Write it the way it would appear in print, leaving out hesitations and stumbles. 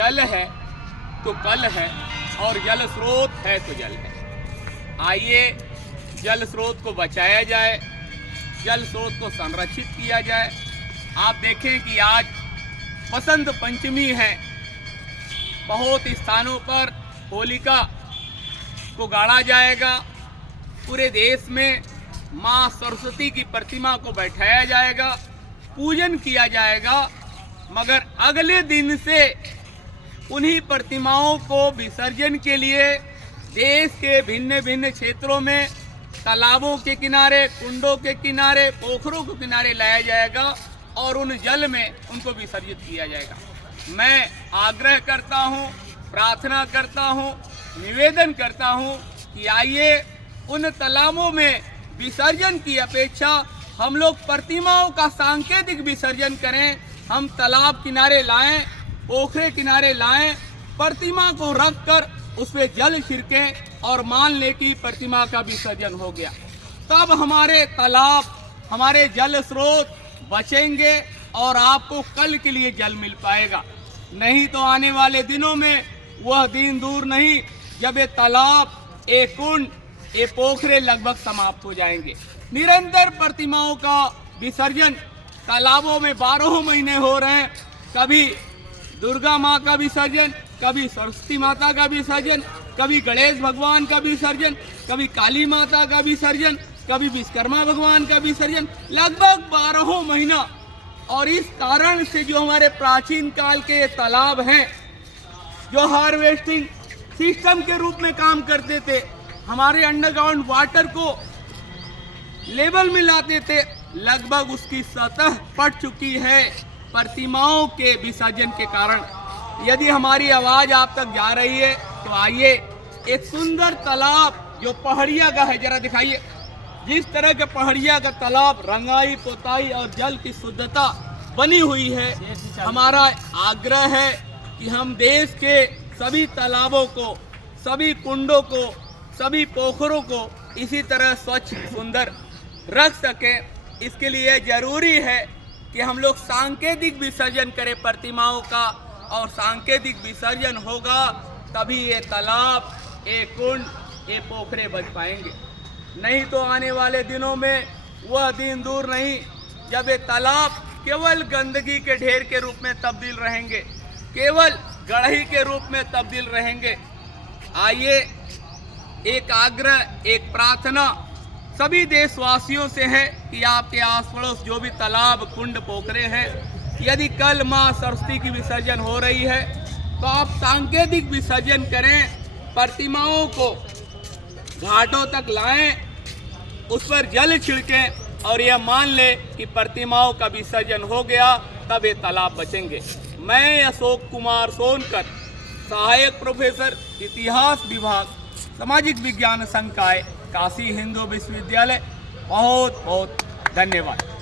जल है तो कल है और जल स्रोत है तो जल है। आइए जल स्रोत को बचाया जाए, जल स्रोत को संरक्षित किया जाए। आप देखें कि आज बसंत पंचमी है, बहुत स्थानों पर होलिका को गाड़ा जाएगा। पूरे देश में माँ सरस्वती की प्रतिमा को बैठाया जाएगा, पूजन किया जाएगा, मगर अगले दिन से उन्हीं प्रतिमाओं को विसर्जन के लिए देश के भिन्न भिन्न क्षेत्रों में तालाबों के किनारे, कुंडों के किनारे, पोखरों के किनारे लाया जाएगा और उन जल में उनको विसर्जित किया जाएगा। मैं आग्रह करता हूं, प्रार्थना करता हूं, निवेदन करता हूं कि आइए उन तालाबों में विसर्जन की अपेक्षा हम लोग प्रतिमाओं का सांकेतिक विसर्जन करें। हम तालाब किनारे लाएं, पोखरे किनारे लाएं, प्रतिमा को रखकर उस पर जल छिड़कें और मान ले कि प्रतिमा का विसर्जन हो गया। तब हमारे तालाब, हमारे जल स्रोत बचेंगे और आपको कल के लिए जल मिल पाएगा। नहीं तो आने वाले दिनों में वह दिन दूर नहीं जब ये तालाब, ये कुंड, ये पोखरे लगभग समाप्त हो जाएंगे। निरंतर प्रतिमाओं का विसर्जन तालाबों में 12 महीने हो रहे हैं। कभी दुर्गा माँ का विसर्जन, कभी सरस्वती माता का विसर्जन, कभी गणेश भगवान का विसर्जन, कभी काली माता का विसर्जन, कभी विश्वकर्मा भगवान का विसर्जन, लगभग 12 महीना। और इस कारण से जो हमारे प्राचीन काल के तालाब हैं, जो हार्वेस्टिंग सिस्टम के रूप में काम करते थे, हमारे अंडरग्राउंड वाटर को लेवल में लाते थे, लगभग उसकी सतह पट चुकी है प्रतिमाओं के विसर्जन के कारण। यदि हमारी आवाज आप तक जा रही है तो आइए एक सुंदर तालाब जो पहाड़िया का है, जरा दिखाइए। जिस तरह के पहाड़िया का तालाब, रंगाई पोताई और जल की शुद्धता बनी हुई है, हमारा आग्रह है कि हम देश के सभी तालाबों को, सभी कुंडों को, सभी पोखरों को इसी तरह स्वच्छ सुंदर रख सकें। इसके लिए जरूरी है कि हम लोग सांकेतिक विसर्जन करें प्रतिमाओं का, और सांकेतिक विसर्जन होगा तभी ये तालाब, ये कुंड, ये पोखरे बच पाएंगे। नहीं तो आने वाले दिनों में वह दिन दूर नहीं जब ये तालाब केवल गंदगी के ढेर के रूप में तब्दील रहेंगे, केवल गढ़ही के रूप में तब्दील रहेंगे। आइए एक आग्रह, एक प्रार्थना सभी देशवासियों से है कि आपके आस पड़ोस जो भी तालाब, कुंड, पोखरे हैं, यदि कल माँ सरस्वती की विसर्जन हो रही है तो आप सांकेतिक विसर्जन करें। प्रतिमाओं को घाटों तक लाएं, उस पर जल छिड़कें और यह मान ले कि प्रतिमाओं का विसर्जन हो गया, तब ये तालाब बचेंगे। मैं अशोक कुमार सोनकर, सहायक प्रोफेसर, इतिहास विभाग, सामाजिक विज्ञान संकाय, काशी हिंदू विश्वविद्यालय, बहुत बहुत धन्यवाद।